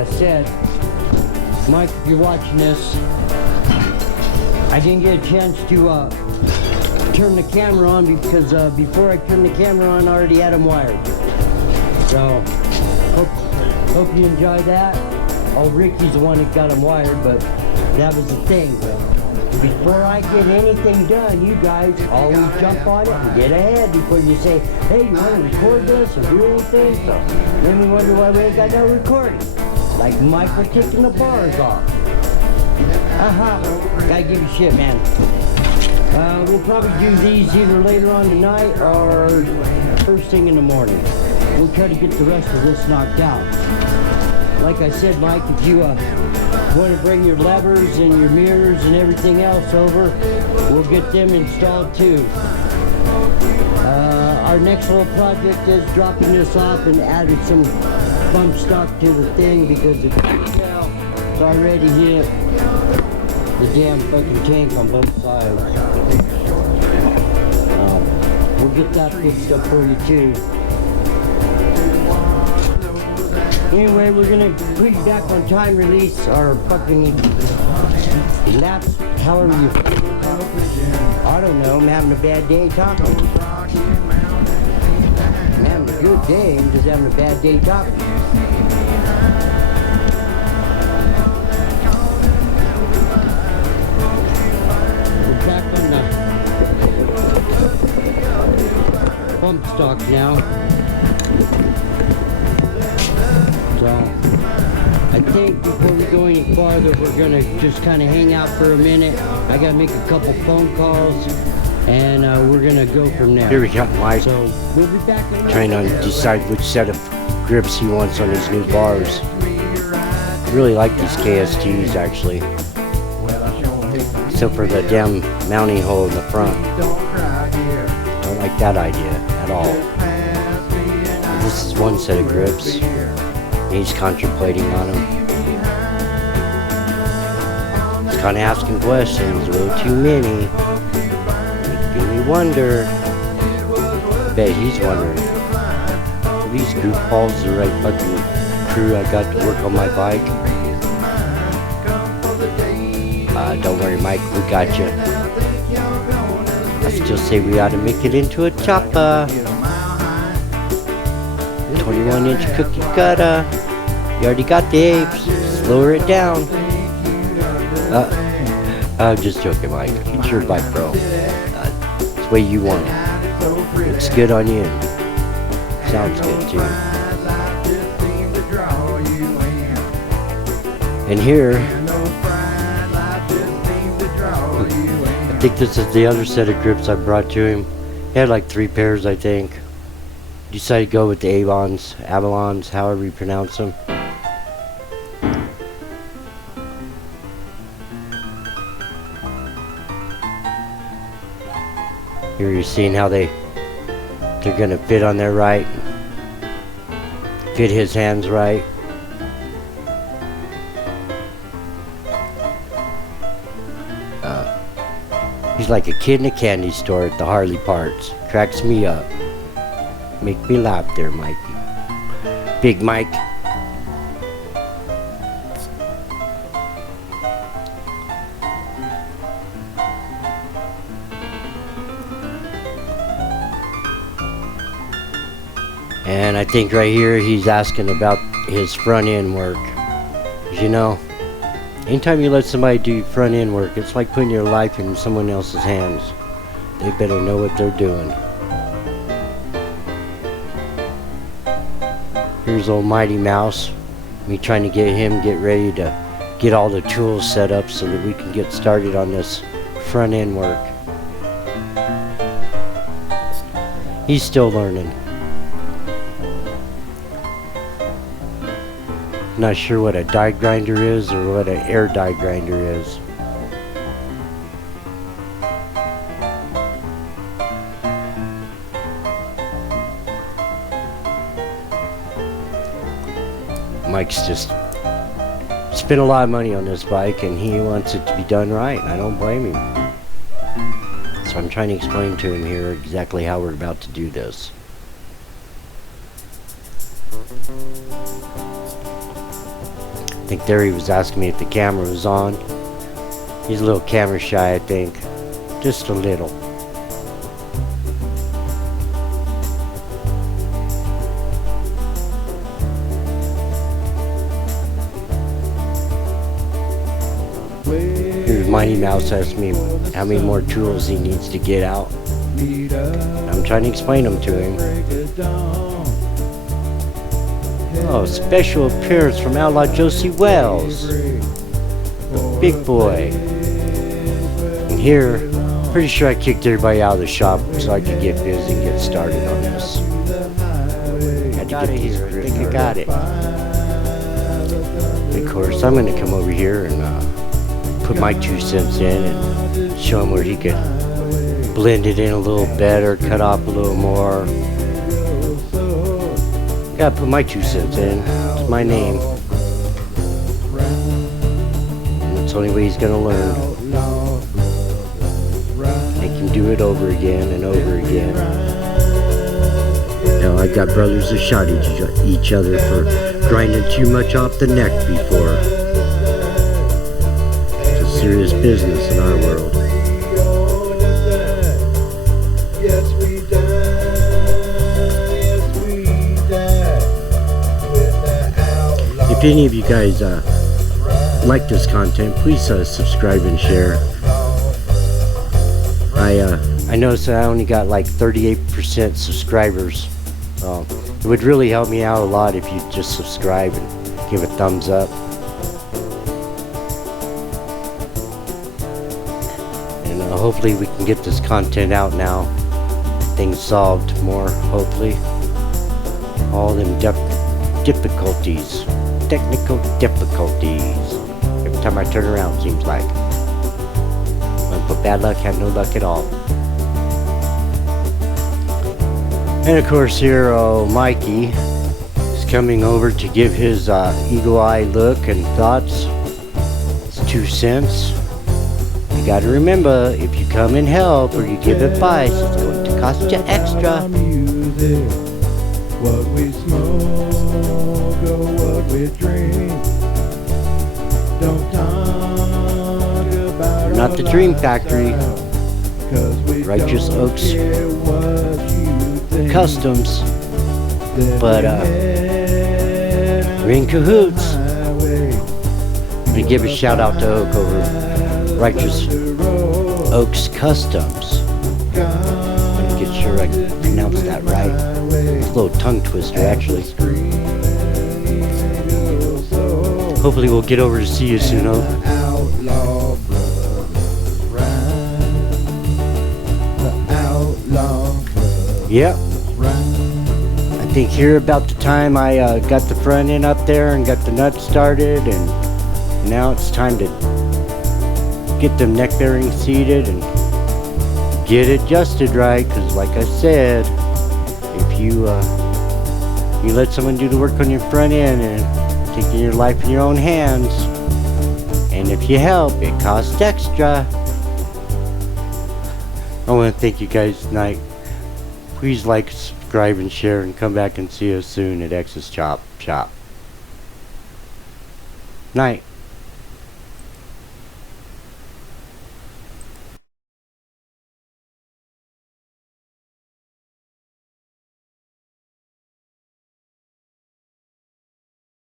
I said, Mike, if you're watching this, I didn't get a chance to turn the camera on because before I turned the camera on, I already had them wired. So, hope you enjoy that. Oh, Ricky's the one that got them wired, but that was the thing. But before I get anything done, you guys always jump on it and get ahead before you say, hey, you want to record this or do anything? So then we wonder why we ain't got no recording. Like Mike was taking the bars off. Gotta give you shit, man. We'll probably do these either later on tonight or first thing in the morning. We'll try to get the rest of this knocked out. Like I said, Mike, if you want to bring your levers and your mirrors and everything else over, we'll get them installed too. Our next little project is dropping this off and adding some bump stock to the thing because it's already hit the damn fucking tank on both sides. We'll get that fixed up for you too. Anyway, we're gonna put you back on time release our fucking laps, however you, I don't know, I'm having a bad day talking. I'm having a good day, I'm just having a bad day talking. We're back on the bump stock now. So, I think before we go any farther, we're going to just kind of hang out for a minute. I got to make a couple phone calls, and we're going to go from there. Here we got Mike. So, we'll be back in trying to decide which set of grips he wants on his new bars. I really like these K.S.Ts actually. Except for the damn mounting hole in the front. Don't like that idea at all. This is one set of grips. He's contemplating on them. He's kind of asking questions, a little too many. Making me wonder. I bet he's wondering. Are these goofballs the right fucking crew I got to work on my bike? Don't worry, Mike, we got you. I still say we ought to make it into a chopper. 21-inch cookie cutter. You already got the apes. Lower it down. I'm just joking, Mike. It's your bike, bro. It's the way you want it. Looks good on you. Sounds good, too. And here, I think this is the other set of grips I brought to him. He had like 3 pairs, I think. Decided to go with the Avalons, however you pronounce them. Here you're seeing how they're gonna fit on there right, fit his hands right. He's like a kid in a candy store at the Harley parts. Cracks me up. Make me laugh there, Mikey. Big Mike. And I think right here he's asking about his front end work. You know, anytime you let somebody do front end work, it's like putting your life in someone else's hands. They better know what they're doing. Here's old Mighty Mouse. Me trying to get ready to get all the tools set up so that we can get started on this front end work. He's still learning. Not sure what a die grinder is or what an air die grinder is. Mike's just spent a lot of money on this bike and he wants it to be done right. I don't blame him. So I'm trying to explain to him here exactly how we're about to do this. think there he was asking me if the camera was on. He's a little camera shy, I think. Just a little. Here's Mighty Mouse asks me how many more tools he needs to get out. I'm trying to explain them to him. Oh, special appearance from Outlaw Josie Wells. The big boy. And here, pretty sure I kicked everybody out of the shop so I could get busy and get started on this. Had to get these. I think I got it. Of course, I'm going to come over here and put my 2 cents in and show him where he could blend it in a little better, cut off a little more. Gotta put my 2 cents in. It's my name. And it's the only way he's gonna learn. Make him do it over again and over again. Now I got brothers that shot each other for grinding too much off the neck before. It's a serious business in our world. If any of you guys like this content, please subscribe and share. I noticed that I only got like 38% subscribers. It would really help me out a lot if you just subscribe and give a thumbs up. And hopefully we can get this content out now. Things solved more, hopefully. All them difficulties. Technical difficulties. Every time I turn around, it seems like. But bad luck, had no luck at all. And of course here, Mikey is coming over to give his eagle eye look and thoughts. It's 2 cents. You gotta remember, if you come and help or you give advice, it's going to cost you extra. What we smoke or what we drink. Don't talk about Not the Dream Factory. Righteous Oaks Customs. But we're in cahoots. I'm gonna give a shout out to Oak over Righteous Oaks Customs. I'm gonna get sure I pronounce that right. It's a little tongue twister, actually. Hopefully we'll get over to see you soon, Oak. Yep. I think here about the time I got the front end up there and got the nuts started, and now it's time to get them neck bearings seated and get it adjusted right, because like I said, if you let someone do the work on your front end and taking your life in your own hands, and if you help, it costs extra. I want to thank you guys tonight. Please like, subscribe, and share, and come back and see us soon at X's Chop Shop. Night.